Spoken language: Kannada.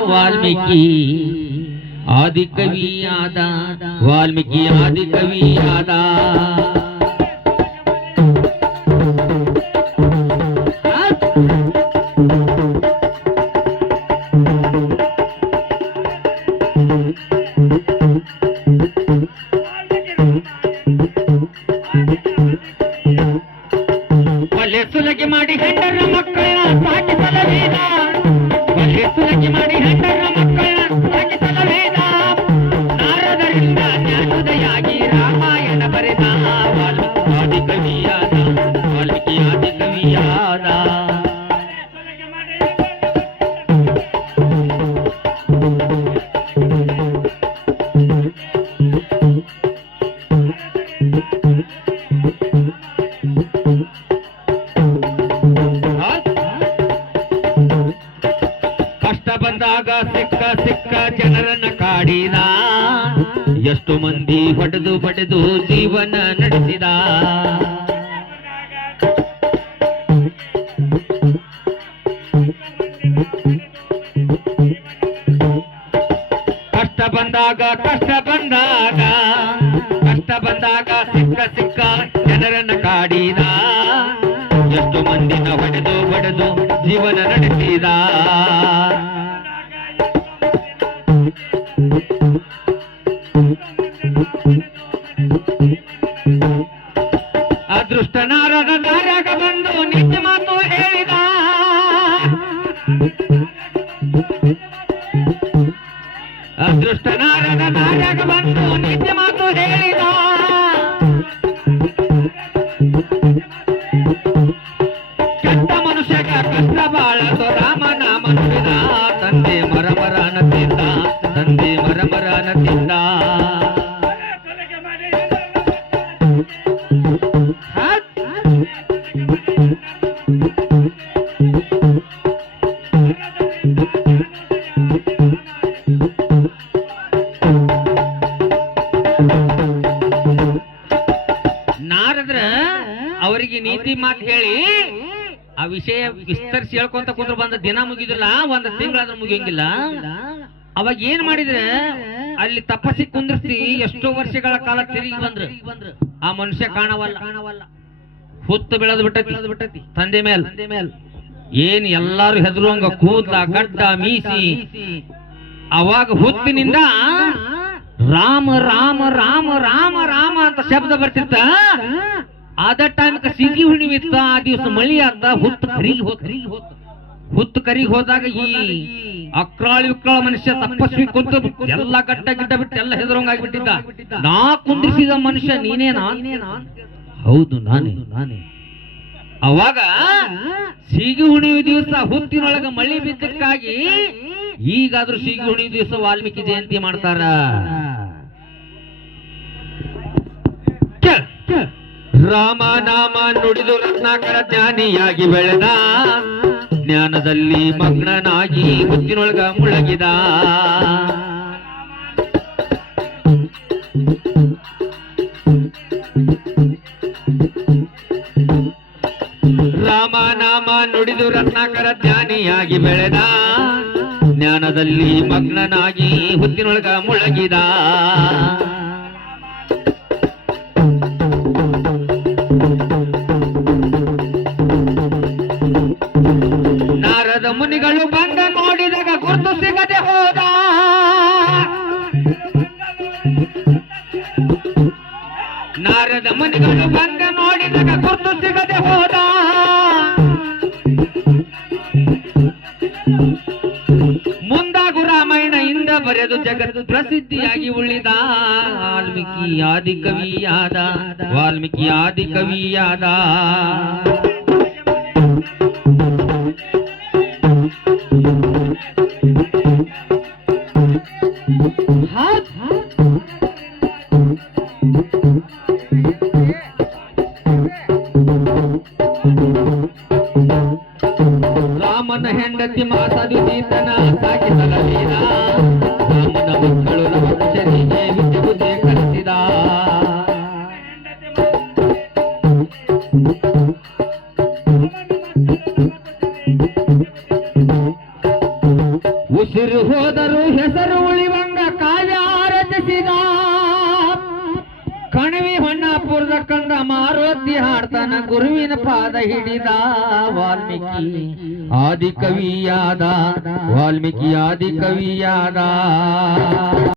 ವಾಲ್ಮೀಕಿ ಆದಿಕವಿಯಾದ ವಾಲ್ಮೀಕಿ ಆದಿಕವಿಯಾದ ಒಲೆ அடிகட்ட மக்கள் ಬಂದಾಗ ಸಿಕ್ಕ ಸಿಕ್ಕ ಜನರನ್ನ ಕಾಡಿದ. ಎಷ್ಟು ಮಂದಿ ಹೊಡೆದು ಪಡೆದು ಜೀವನ ನಡೆಸಿದ. ಕಷ್ಟ ಬಂದಾಗ ಕಷ್ಟ ಬಂದಾಗ ಕಷ್ಟ ಬಂದಾಗ ಸಿಕ್ಕ ಸಿಕ್ಕ ಜನರನ್ನ ಕಾಡಿದ. ಎಷ್ಟು ಮಂದಿನ ಹೊಡೆದು ಹೊಡೆದು ಜೀವನ ನಡೆಸಿದ. ಅದೃಷ್ಟನಾರದ ದಾರ್ಯಾಗ ಬಂದು ನಿಜ ಮಾತು ಹೇಳಿದ ಅದೃಷ್ಟನಾರದ ದಾರ್ಯಾಗ ಬಂದು ನಿಜ ಮಾತು ಹೇಳಿದ ನೀತಿ ಮಾತು ಹೇಳಿ ಆ ವಿಷಯ ವಿಸ್ತರಿಸಿ ಹೇಳ್ಕೊಂತ ಕುಂದ್ರ ಬಂದ ದಿನ ಮುಗಿದಿಲ್ಲ ಒಂದ್ ತಿಂಗಳಾದ್ರೂ ಮುಗಿಯಂಗಿಲ್ಲ. ಅವಾಗ ಏನ್ ಮಾಡಿದ್ರೆ, ಅಲ್ಲಿ ತಪಸ್ಸಿ ಕುಂದ್ರಿಸಿ ಎಷ್ಟೋ ವರ್ಷಗಳ ಕಾಲ ತಿರುಗಿ ಬಂದ್ರು. ಆ ಮನುಷ್ಯ ಕಾಣವಲ್ಲ. ಕಾಣವಲ್ಲ ಹುತ್ತು ಬೆಳೆದ್ ಬಿಟ್ಟತಿ. ಬಿಟ್ಟತಿ ತಂದೆ ಮೇಲೆ. ತಂದೆ ಮೇಲ್ ಏನ್ ಎಲ್ಲಾರು ಹೆದರುವಂಗ ಕೂತ ಗಡ್ಡ, ಮೀಸಿ. ಅವಾಗ ಹುತ್ತಿನಿಂದ ರಾಮ ರಾಮ ರಾಮ ರಾಮ ರಾಮ ಅಂತ ಶಬ್ದ ಬರ್ತಿತ್ತ. ಆದ ಟೈಮ್ ಸಿಗಿ ಹುಣ್ಣಿಮಿತ್ತ ಆ ದಿವಸ ಮಳಿ ಆತ, ಹುತ್ತು ಕರಿಗಿ ಹೋತ್. ಹುತ್ತು ಕರಿಗಿ ಹೋದಾಗ ಈ ಅಕ್ರಾಳಿ ವಿಕ್ರಾಳ ಮನುಷ್ಯ ತಪಸ್ವಿ ಕುಂತ ಎಲ್ಲ ಗಟ್ಟ ಗಿಡ್ಡ ಬಿಟ್ಟು ಎಲ್ಲ ಹೆದರಂಗ ಆಗಿಬಿಟ್ಟಿದ್ದ. ನಾ ಕುಂದ್ರಿಸಿದ ಮನುಷ್ಯ ನೀನೇನಾ ಹೌದು, ನಾನೇ. ನಾನೇ ಅವಾಗ ಸೀಗಿ ಹುಣಿಯುವ ದಿವಸ ಹುತ್ತಿನೊಳಗ ಮಳಿ ಬಿದ್ದಕ್ಕಾಗಿ ಈಗಾದ್ರೂ ಸೀಗಿ ಹುಣಿಯುವ ದಿವಸ ವಾಲ್ಮೀಕಿ ಜಯಂತಿ ಮಾಡ್ತಾರ. ರಾಮ ನಾಮ ನುಡಿದು ರತ್ನಾಕರ ಜ್ಞಾನಿಯಾಗಿ ಬೆಳೆದ. ಜ್ಞಾನದಲ್ಲಿ ಮಗ್ನನಾಗಿ ಹುತ್ತಿನೊಳಗ ಮುಳಗಿದ. ರಾಮ ನಾಮ ನುಡಿದು ರತ್ನಾಕರ ಜ್ಞಾನಿಯಾಗಿ ಬೆಳೆದ. ಜ್ಞಾನದಲ್ಲಿ ಮಗ್ನನಾಗಿ ಹುತ್ತಿನೊಳಗ ಮುಳಗಿದ. ಬಂದ ನೋಡಿದಾಗ ಗುರುತು ಸಿಗದೆ ಹೋದ. ನಾರದ ಮನಿಗಳು ಬಂದ ನೋಡಿದಾಗ ಗುರುತು ಸಿಗದೆ ಹೋದ. ಮುಂದಾಗು ರಾಮಾಯಣ ಇಂದ ಬರೆದು ಜಗತ್ತು ಪ್ರಸಿದ್ಧಿಯಾಗಿ ಉಳಿದ. ವಾಲ್ಮೀಕಿ ಆದಿ ಕವಿಯಾದ ವಾಲ್ಮೀಕಿ ಆದಿಕವಿಯಾದ ರಾಮನ ಹೋದರು ಹೆಸರು ಉಳಿವಂಗ ಕಾವ್ಯ ರಚಿಸಿದ. ಕಣವಿ ಹೊನ್ನಾಪುರದ ಕಂದ ಮಾರುತಿ ಹಾಡ್ತಾನ ಗುರುವಿನ ಪಾದ ಹಿಡಿದ ವಾಲ್ಮೀಕಿ. ಆದಿ ಕವಿಯಾದ ವಾಲ್ಮೀಕಿ ಆದಿ ಕವಿಯಾದ